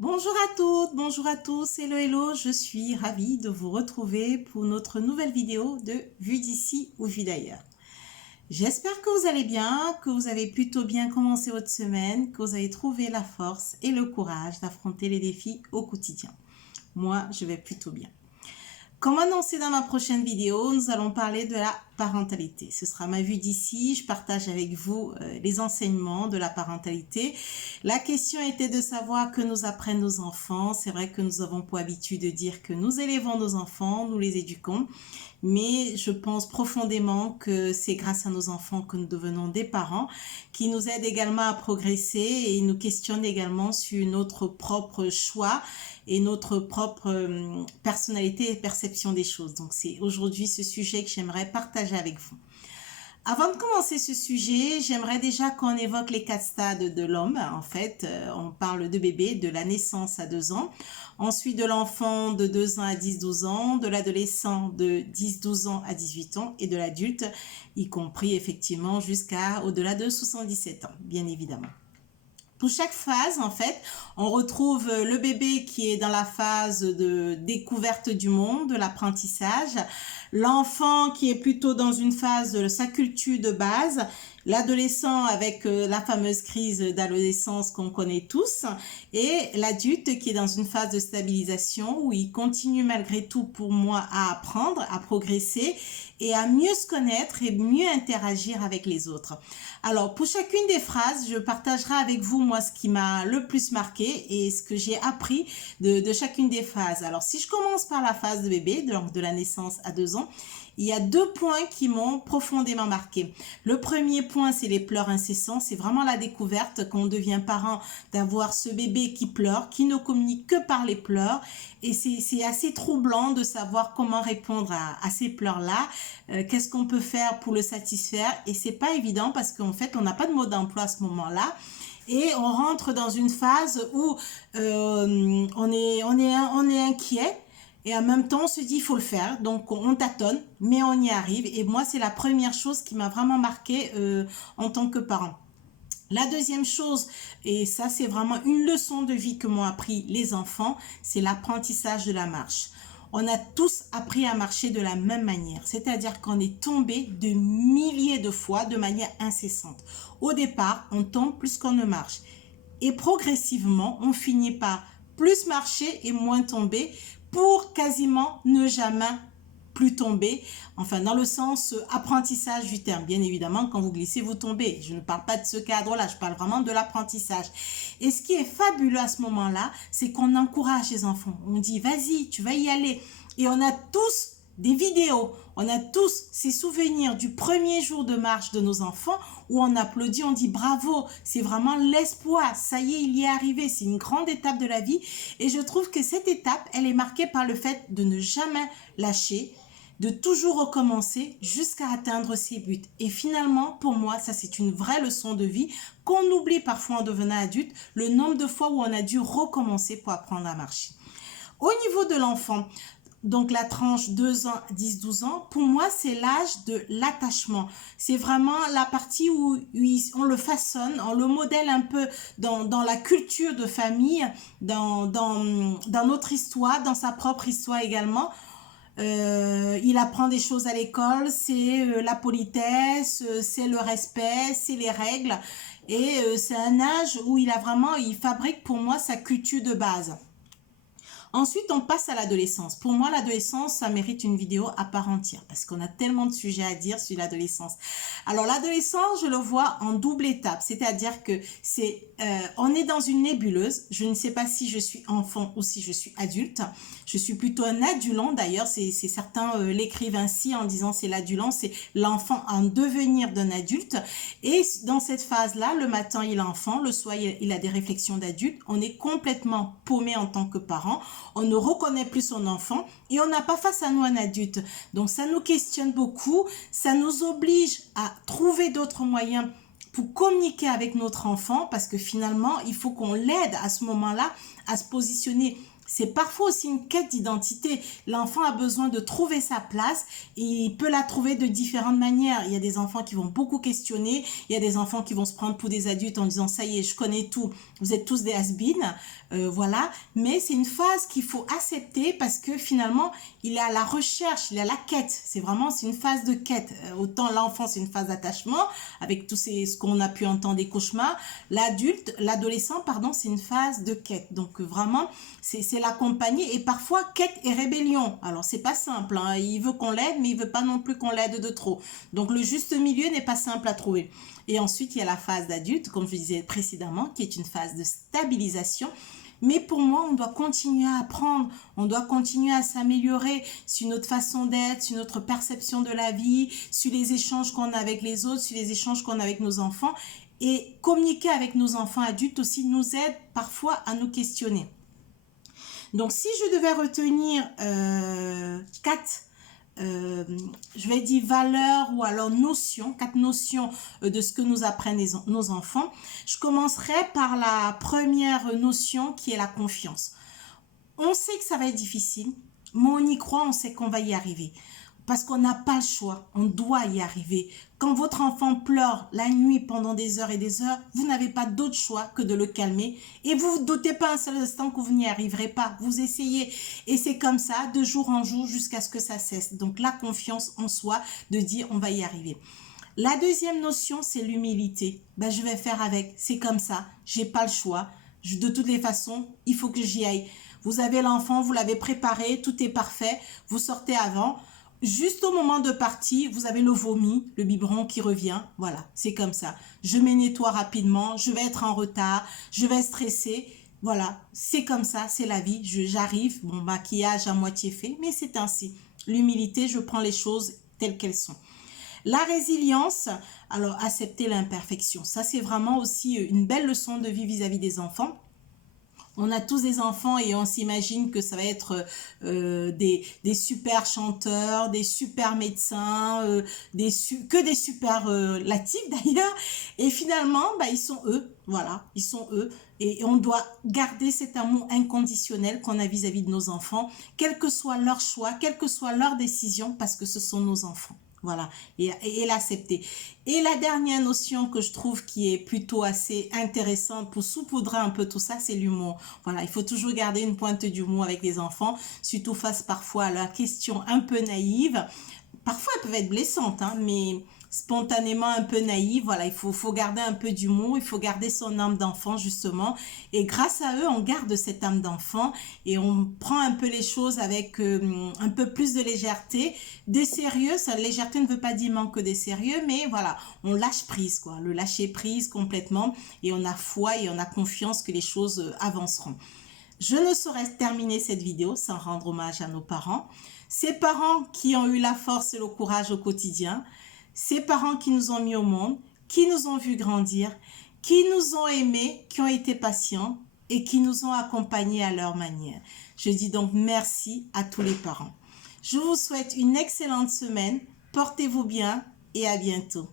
Bonjour à toutes, bonjour à tous, hello, je suis ravie de vous retrouver pour notre nouvelle vidéo de Vue d'ici ou Vue d'ailleurs. J'espère que vous allez bien, que vous avez plutôt bien commencé votre semaine, que vous avez trouvé la force et le courage d'affronter les défis au quotidien. Moi, je vais plutôt bien. Comme annoncé dans ma prochaine vidéo, nous allons parler de la parentalité. Ce sera ma vue d'ici. Je partage avec vous les enseignements de la parentalité. La question était de savoir que nous apprennent nos enfants. C'est vrai que nous avons pour habitude de dire que nous élevons nos enfants, nous les éduquons. Mais je pense profondément que c'est grâce à nos enfants que nous devenons des parents, qui nous aident également à progresser et nous questionnent également sur notre propre choix et notre propre personnalité et perception des choses. Donc c'est aujourd'hui ce sujet que j'aimerais partager avec vous. Avant de commencer ce sujet, j'aimerais déjà qu'on évoque les 4 stades de l'homme. En fait, on parle de bébé, de la naissance à 2 ans, ensuite de l'enfant de 2 ans à 10-12 ans, de l'adolescent de 10-12 ans à 18 ans et de l'adulte, y compris effectivement jusqu'à au-delà de 77 ans, bien évidemment. Pour chaque phase, en fait, on retrouve le bébé qui est dans la phase de découverte du monde, de l'apprentissage, l'enfant qui est plutôt dans une phase de sa culture de base, l'adolescent avec la fameuse crise d'adolescence qu'on connaît tous, et l'adulte qui est dans une phase de stabilisation où il continue malgré tout pour moi à apprendre, à progresser et à mieux se connaître et mieux interagir avec les autres. Alors, pour chacune des phrases, je partagerai avec vous, moi, ce qui m'a le plus marqué et ce que j'ai appris de chacune des phases. Alors, si je commence par la phase de bébé, donc de la naissance à 2 ans, il y a 2 points qui m'ont profondément marqué. Le premier point, c'est les pleurs incessants. C'est vraiment la découverte quand on devient parent d'avoir ce bébé qui pleure, qui ne communique que par les pleurs. Et c'est assez troublant de savoir comment répondre à ces pleurs-là. Qu'est-ce qu'on peut faire pour le satisfaire? Et c'est pas évident parce qu'en fait, on n'a pas de mot d'emploi à ce moment-là. Et on rentre dans une phase où on est inquiet. Et en même temps, on se dit, il faut le faire. Donc, on tâtonne, mais on y arrive. Et moi, c'est la première chose qui m'a vraiment marqué en tant que parent. La deuxième chose, et ça, c'est vraiment une leçon de vie que m'ont appris les enfants, c'est l'apprentissage de la marche. On a tous appris à marcher de la même manière, c'est-à-dire qu'on est tombé de milliers de fois de manière incessante. Au départ, on tombe plus qu'on ne marche. Et progressivement, on finit par plus marcher et moins tomber pour quasiment ne jamais plus tomber, enfin dans le sens apprentissage du terme. Bien évidemment, quand vous glissez, vous tombez. Je ne parle pas de ce cadre-là, je parle vraiment de l'apprentissage. Et ce qui est fabuleux à ce moment-là, c'est qu'on encourage les enfants. On dit, vas-y, tu vas y aller. Et on a tous des vidéos, on a tous ces souvenirs du premier jour de marche de nos enfants où on applaudit, on dit bravo, c'est vraiment l'espoir, ça y est, il y est arrivé, c'est une grande étape de la vie et je trouve que cette étape, elle est marquée par le fait de ne jamais lâcher, de toujours recommencer jusqu'à atteindre ses buts. Et finalement, pour moi, ça c'est une vraie leçon de vie qu'on oublie parfois en devenant adulte, le nombre de fois où on a dû recommencer pour apprendre à marcher. Au niveau de l'enfant, donc la tranche 2 ans, 10-12 ans, pour moi, c'est l'âge de l'attachement. C'est vraiment la partie où on le façonne, on le modèle un peu dans la culture de famille, dans notre histoire, dans sa propre histoire également. Il apprend des choses à l'école, c'est la politesse, c'est le respect, c'est les règles. Et c'est un âge où il fabrique pour moi sa culture de base. Ensuite, on passe à l'adolescence. Pour moi, l'adolescence, ça mérite une vidéo à part entière parce qu'on a tellement de sujets à dire sur l'adolescence. Alors, l'adolescence, je le vois en double étape, c'est-à-dire que on est dans une nébuleuse. Je ne sais pas si je suis enfant ou si je suis adulte. Je suis plutôt un adulant, d'ailleurs, certains l'écrivent ainsi en disant c'est l'adulant, c'est l'enfant en devenir d'un adulte. Et dans cette phase-là, le matin, il est enfant, le soir, il a des réflexions d'adulte. On est complètement paumé en tant que parent. On ne reconnaît plus son enfant et on n'a pas face à nous un adulte. Donc ça nous questionne beaucoup, ça nous oblige à trouver d'autres moyens pour communiquer avec notre enfant parce que finalement, il faut qu'on l'aide à ce moment-là à se positionner. c'est parfois aussi une quête d'identité. L'enfant a besoin de trouver sa place et il peut la trouver de différentes manières. Il y a des enfants qui vont beaucoup questionner, il y a des enfants qui vont se prendre pour des adultes en disant ça y est, je connais tout, vous êtes tous des has-been, voilà. Mais c'est une phase qu'il faut accepter parce que finalement, il est à la recherche, il est à la quête. C'est une phase de quête. Autant l'enfant, c'est une phase d'attachement avec tout ce qu'on a pu entendre des cauchemars. L'adolescent, pardon, c'est une phase de quête. Donc vraiment, c'est l'accompagner et parfois quête et rébellion. Alors c'est pas simple, hein. Il veut qu'on l'aide, mais il veut pas non plus qu'on l'aide de trop. Donc le juste milieu n'est pas simple à trouver. Et ensuite, il y a la phase d'adulte, comme je disais précédemment, qui est une phase de stabilisation. Mais pour moi, on doit continuer à apprendre, on doit continuer à s'améliorer sur notre façon d'être, sur notre perception de la vie, sur les échanges qu'on a avec les autres, sur les échanges qu'on a avec nos enfants. Et communiquer avec nos enfants adultes aussi nous aide parfois à nous questionner. Donc, si je devais retenir quatre, je vais dire valeurs ou alors notions, quatre notions de ce que nous apprennent nos enfants, je commencerai par la première notion qui est la confiance. On sait que ça va être difficile, mais on y croit, on sait qu'on va y arriver. Parce qu'on n'a pas le choix, on doit y arriver. Quand votre enfant pleure la nuit pendant des heures et des heures, vous n'avez pas d'autre choix que de le calmer. Et vous ne vous doutez pas un seul instant que vous n'y arriverez pas. Vous essayez. Et c'est comme ça, de jour en jour, jusqu'à ce que ça cesse. Donc la confiance en soi, de dire on va y arriver. La deuxième notion, c'est l'humilité. Ben, je vais faire avec, c'est comme ça, j'ai pas le choix. De toutes les façons, il faut que j'y aille. Vous avez l'enfant, vous l'avez préparé, tout est parfait, vous sortez avant. Juste au moment de partir, vous avez le vomi, le biberon qui revient. Voilà, c'est comme ça. Je me nettoie rapidement, je vais être en retard, je vais stresser. Voilà, c'est comme ça, c'est la vie. J'arrive, mon maquillage à moitié fait, mais c'est ainsi. L'humilité, je prends les choses telles qu'elles sont. La résilience, alors accepter l'imperfection. Ça, c'est vraiment aussi une belle leçon de vie vis-à-vis des enfants. On a tous des enfants et on s'imagine que ça va être des super chanteurs, des super médecins, que des superlatifs d'ailleurs. Et finalement, bah, ils sont eux, voilà, ils sont eux. Et on doit garder cet amour inconditionnel qu'on a vis-à-vis de nos enfants, quel que soit leur choix, quelle que soit leur décision, parce que ce sont nos enfants. Voilà, et l'accepter. Et la dernière notion que je trouve qui est plutôt assez intéressante pour saupoudrer un peu tout ça, c'est l'humour. Voilà, il faut toujours garder une pointe d'humour avec les enfants, surtout face parfois à leurs questions un peu naïves. Parfois, elles peuvent être blessantes, hein, mais spontanément un peu naïves. Voilà, il faut garder un peu d'humour, il faut garder son âme d'enfant, justement. Et grâce à eux, on garde cette âme d'enfant et on prend un peu les choses avec un peu plus de légèreté. Des sérieux, ça, légèreté ne veut pas dire manque de sérieux, mais voilà, on lâche prise, quoi. Le lâcher prise complètement et on a foi et on a confiance que les choses avanceront. Je ne saurais terminer cette vidéo sans rendre hommage à nos parents. Ces parents qui ont eu la force et le courage au quotidien. Ces parents qui nous ont mis au monde, qui nous ont vu grandir, qui nous ont aimés, qui ont été patients et qui nous ont accompagnés à leur manière. Je dis donc merci à tous les parents. Je vous souhaite une excellente semaine. Portez-vous bien et à bientôt.